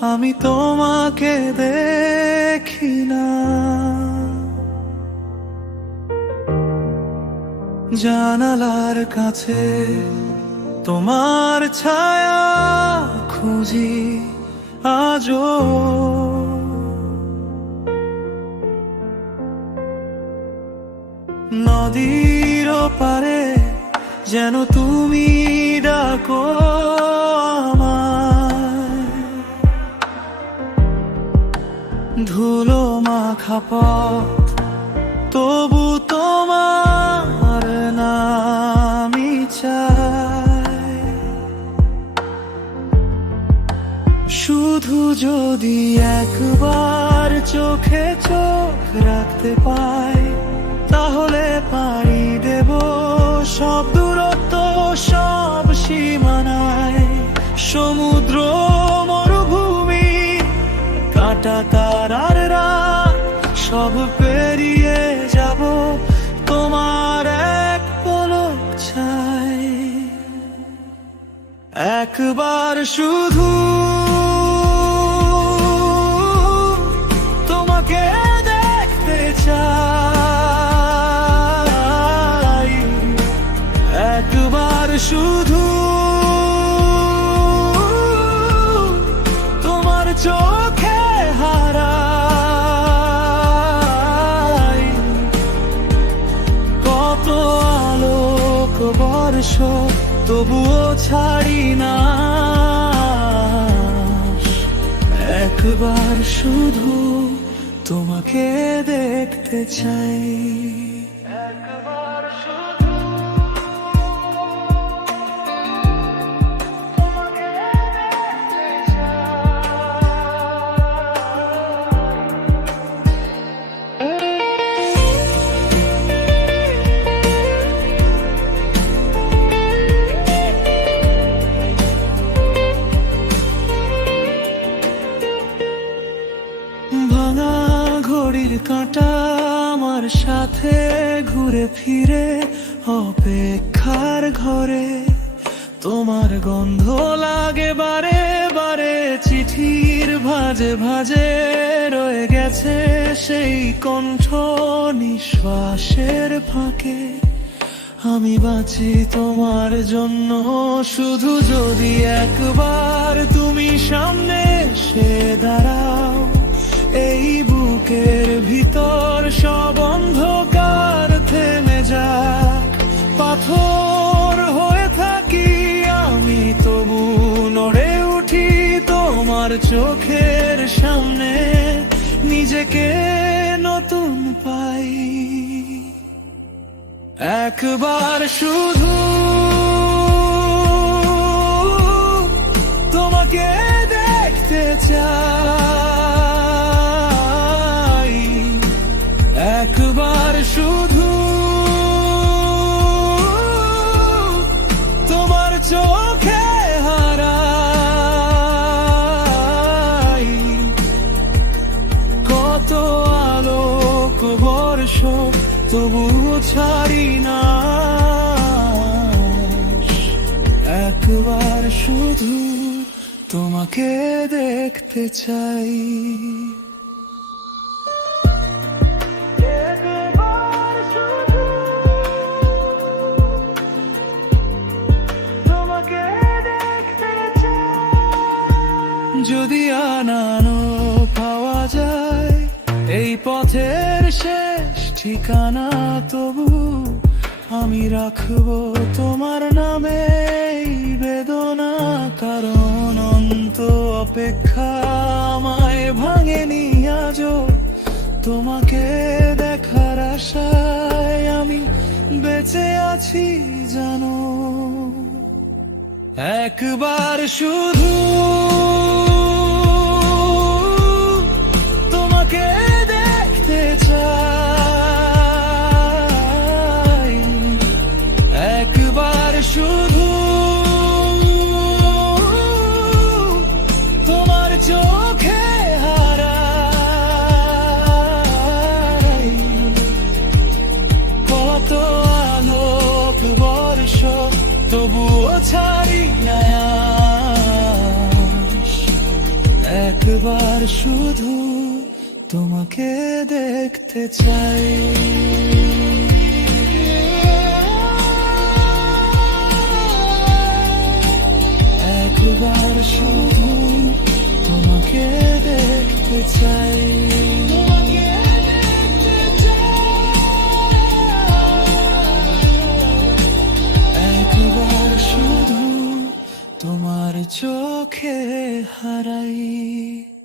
আমি তোমাকে দেখি না। জানালার কাছে তোমার ছায়া খুঁজি আজও, নদীর পারে যেন তুমি ডাকো আমায়। ধুলো মাখা পথ তবু তোমার নামই চাই। শুধু যদি একবার চোখে চোখ রাখতে পাই, তাহলে পাড়ি দেব সব দূরত্ব, সব সীমানায়। সমুদ্র মরুভূমি কাঁটা তারার রাত সব পেরিয়ে যাব তোমার এক পলক চাই। একবার শুধু তোমাকে দেখতে চাই। একবার শুধু তোমার চোখে হারাই। কত আলোক বর্ষ তবুও ছাড়ি না। একবার শুধু তোমাকে দেখতে চাই। একবার শুধু তোমাকে দেখতে চাই। ভাঙা ঘড়ির কাঁটা আমার সাথে ঘুরে ফিরে অপেক্ষার ঘরে। তোমার গন্ধ লাগে বারে বারে, চিঠির ভাঁজে ভাঁজে রয়ে গেছে সেই কণ্ঠ নিঃশ্বাসের ফাঁকে। আমি বাঁচি তোমার জন্য, শুধু যদি একবার তুমি সামনে এসে দাঁড়াও। এই বুকের ভিতর সব অন্ধকার থেমে যাক। পাথর হয়ে থাকি আমি, তবু নড়ে উঠি তোমার চোখের সামনে। নিজেকে নতুন পাই। একবার শুধু তোমাকে দেখতে চাই। একবার শুধু তোমার চোখে হারাই। কত আলোক বর্ষ তবুও ছাড়ি না। একবার শুধু তোমাকে দেখতে চাই। একবার শুধু তোমাকে দেখতে চাই। যদি আনানো পাওয়া যায় এই পথের শেষ ঠিকানা, তবু আমি রাখবো তোমার নামে এই বেদনা। কারণ অন্ত অপেক্ষা আমায় ভাঙেনি আজও। তোমাকে দেখার আশায় আমি বেঁচে আছি জানো। একবার শুধু তোমাকে দেখতে চাই। একবার শুধু তোমার চোখে হারাই। কত আলোক বর্ষ তবুও ছাড়ি না। শুধু তোমাকে দেখতে চাই। একবার শুধু তোমাকে দেখতে চাই। একবার শুধু তোমার চোখে হারাই।